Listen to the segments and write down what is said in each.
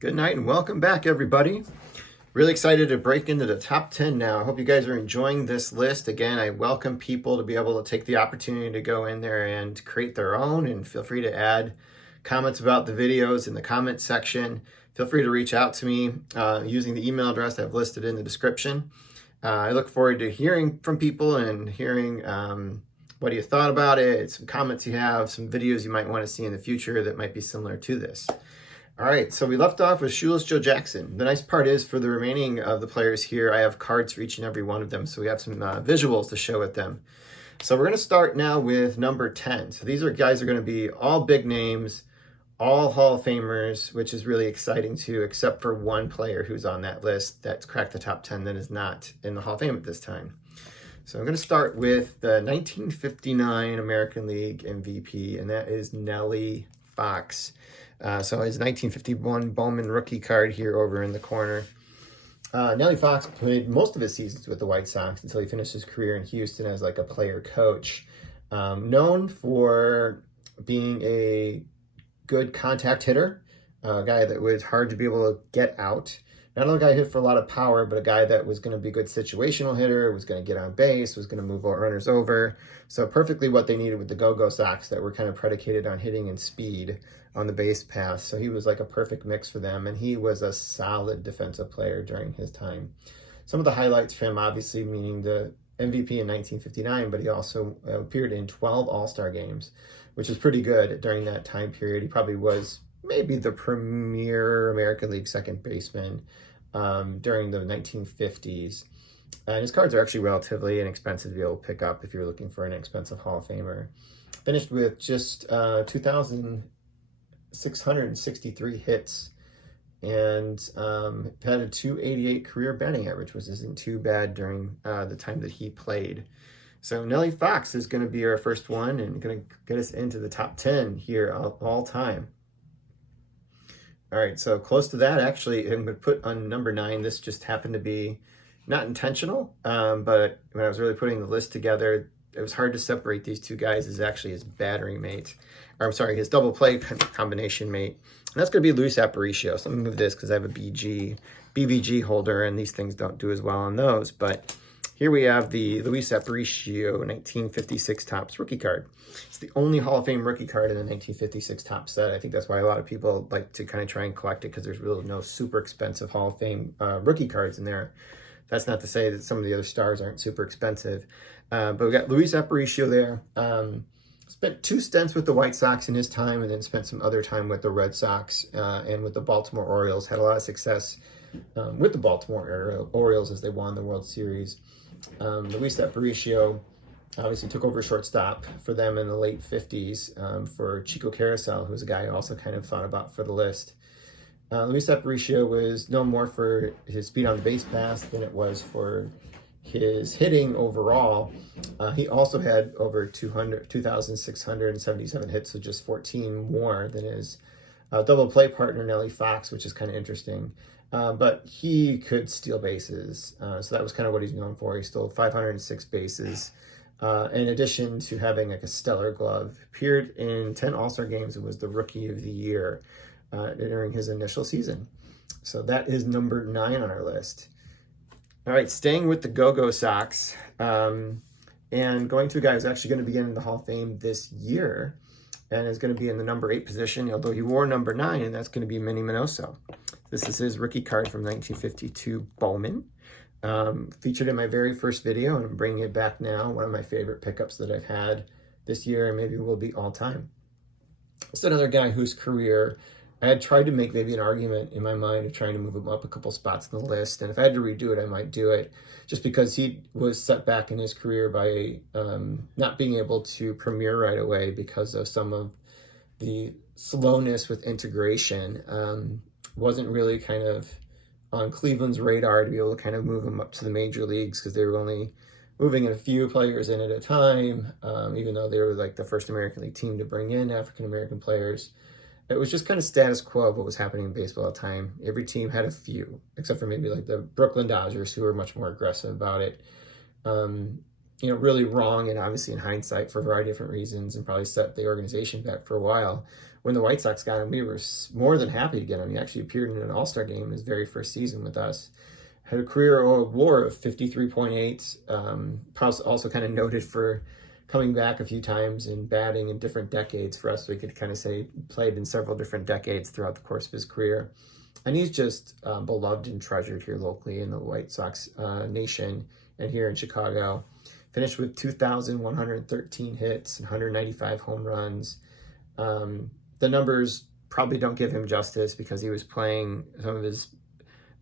Good night and welcome back, everybody. Really excited to break into the top 10 now. I hope you guys are enjoying this list. Again, I welcome people to be able to take the opportunity to go in there and create their own, and feel free to add comments about the videos in the comment section. Feel free to reach out to me using the email address I've listed in the description. I look forward to hearing from people and hearing what you thought about it, some comments you have, some videos you might want to see in the future that might be similar to this. All right, so we left off with Shoeless Joe Jackson. The nice part is for the remaining of the players here, I have cards for each and every one of them, so we have some visuals to show with them. So we're going to start now with number 10. So these are guys are going to be all big names, all Hall of Famers, which is really exciting too, except for one player who's on that list that's cracked the top 10 that is not in the Hall of Fame at this time. So I'm going to start with the 1959 American League MVP, and that is Nellie Fox. So his 1951 Bowman rookie card here over in the corner. Nellie Fox played most of his seasons with the White Sox until he finished his career in Houston as like a player coach. Known for being a good contact hitter, a guy that was hard to be able to get out. Not only a guy who hit for a lot of power, but a guy that was going to be a good situational hitter, was going to get on base, was going to move runners over. So perfectly what they needed with the Go-Go Sox that were kind of predicated on hitting and speed on the base pass. So he was like a perfect mix for them, and he was a solid defensive player during his time. Some of the highlights for him, obviously, meaning the MVP in 1959, but he also appeared in 12 All-Star games, which is pretty good during that time period. He probably was maybe the premier American League second baseman during the 1950s. And his cards are actually relatively inexpensive to be able to pick up if you're looking for an expensive Hall of Famer. Finished with just 2,663 hits and had a 288 career batting average, which isn't too bad during the time that he played. So Nellie Fox is going to be our first one and going to get us into the top 10 here all time. All right, so close to that, actually, I'm going to put on number 9. This just happened to be not intentional, but when I was really putting the list together, it was hard to separate these two guys as actually his battery mate, or I'm sorry, his double play combination mate. And that's going to be Luis Aparicio. So let me move this because I have a BVG holder, and these things don't do as well on those. But here we have the Luis Aparicio 1956 Topps rookie card. It's the only Hall of Fame rookie card in the 1956 Topps set. I think that's why a lot of people like to kind of try and collect it, because there's really no super expensive Hall of Fame rookie cards in there. That's not to say that some of the other stars aren't super expensive. But we got Luis Aparicio there. Spent 2 stints with the White Sox in his time, and then spent some other time with the Red Sox and with the Baltimore Orioles. Had a lot of success with the Baltimore Orioles as they won the World Series. Luis Aparicio obviously took over shortstop for them in the late 50s for Chico Carousel, who was a guy I also kind of thought about for the list. Luis Aparicio was known more for his speed on the base pass than it was for his hitting overall. He also had over 2,677 hits, so just 14 more than his double play partner, Nellie Fox, which is kind of interesting. But he could steal bases, so that was kind of what he's known for. He stole 506 bases. In addition to having like a stellar glove, appeared in 10 All-Star games and was the Rookie of the Year during his initial season. So that is number 9 on our list. All right, staying with the Go-Go Sox and going to a guy who's actually going to be in the Hall of Fame this year and is going to be in the number 8 position, although he wore number 9, and that's going to be Minnie Minoso. This is his rookie card from 1952 Bowman. Featured in my very first video, and I'm bringing it back now. One of my favorite pickups that I've had this year, and maybe will be all time. It's another guy whose career I had tried to make maybe an argument in my mind of trying to move him up a couple spots on the list. And if I had to redo it, I might do it, just because he was set back in his career by not being able to premiere right away because of some of the slowness with integration. Wasn't really kind of on Cleveland's radar to be able to kind of move him up to the major leagues, because they were only moving a few players in at a time, even though they were like the first American League team to bring in African-American players. It was just kind of status quo of what was happening in baseball at the time. Every team had a few, except for maybe like the Brooklyn Dodgers, who were much more aggressive about it. Really wrong, and obviously in hindsight for a variety of different reasons, and probably set the organization back for a while, when the White Sox got him, we were more than happy to get him. He actually appeared in an All-Star game his very first season with us. Had a career WAR of 53.8. Also kind of noted for coming back a few times and batting in different decades. For us, we could kind of say played in several different decades throughout the course of his career. And he's just beloved and treasured here locally in the White Sox nation and here in Chicago. Finished with 2,113 hits and 195 home runs. The numbers probably don't give him justice because he was playing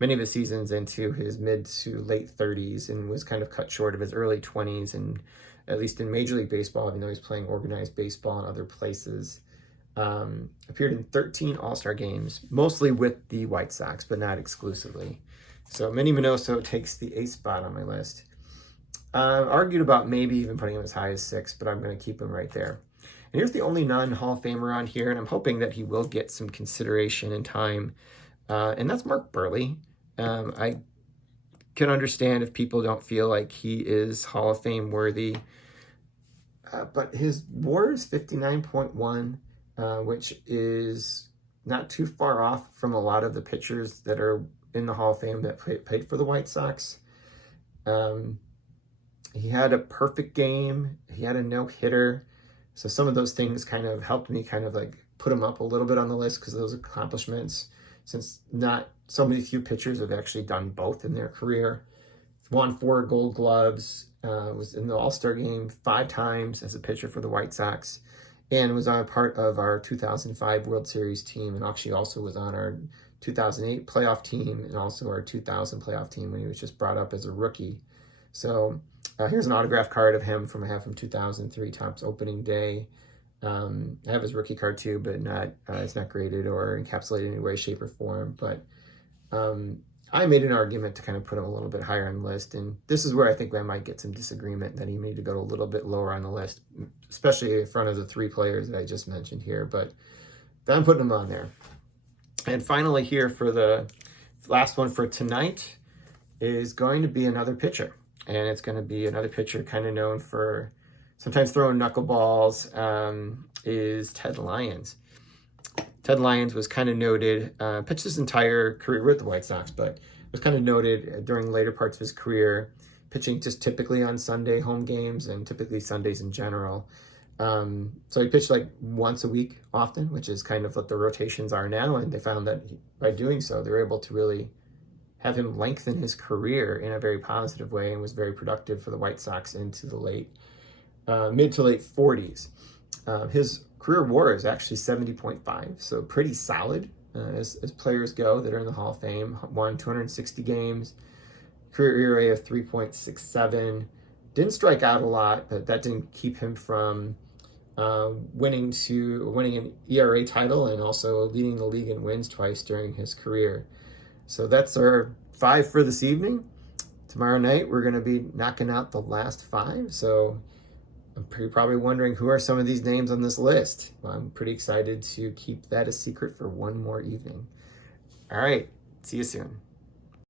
many of his seasons into his mid to late 30s and was kind of cut short of his early 20s, and at least in Major League Baseball, even though he's playing organized baseball in other places. Appeared in 13 All-Star games, mostly with the White Sox, but not exclusively. So Minnie Minoso takes the 8th spot on my list. Argued about maybe even putting him as high as 6, but I'm going to keep him right there. And here's the only non-Hall of Famer on here, and I'm hoping that he will get some consideration and time, and that's Mark Burley. I can understand if people don't feel like he is Hall of Fame worthy, but his WAR is 59.1, which is not too far off from a lot of the pitchers that are in the Hall of Fame that played for the White Sox. He had a perfect game. He had a no-hitter. So some of those things kind of helped me kind of like put him up a little bit on the list because of those accomplishments, since not so many few pitchers have actually done both in their career. Won 4 Gold Gloves, was in the All-Star game 5 times as a pitcher for the White Sox, and was on a part of our 2005 World Series team, and actually also was on our 2008 playoff team and also our 2000 playoff team when he was just brought up as a rookie. So here's an autograph card of him from 2003 Topps opening day. I have his rookie card too, but it's not graded or encapsulated in any way, shape, or form. But I made an argument to kind of put him a little bit higher on the list, and this is where I think I might get some disagreement that he may need to go a little bit lower on the list, especially in front of the 3 players that I just mentioned here. But I'm putting him on there. And finally here for the last one for tonight is going to be another pitcher. And it's going to be another pitcher kind of known for sometimes throwing knuckleballs, is Ted Lyons. Ted Lyons was kind of noted, pitched his entire career with the White Sox, but was kind of noted during later parts of his career, pitching just typically on Sunday home games and typically Sundays in general. So he pitched like once a week often, which is kind of what the rotations are now. And they found that by doing so, they were able to really have him lengthen his career in a very positive way, and was very productive for the White Sox into the mid to late 40s. His career WAR is actually 70.5, so pretty solid as players go that are in the Hall of Fame. Won 260 games, career ERA of 3.67. Didn't strike out a lot, but that didn't keep him from winning an ERA title and also leading the league in wins twice during his career. So that's our 5 for this evening. Tomorrow night, we're going to be knocking out the last 5. So you're probably wondering, who are some of these names on this list? Well, I'm pretty excited to keep that a secret for one more evening. All right. See you soon.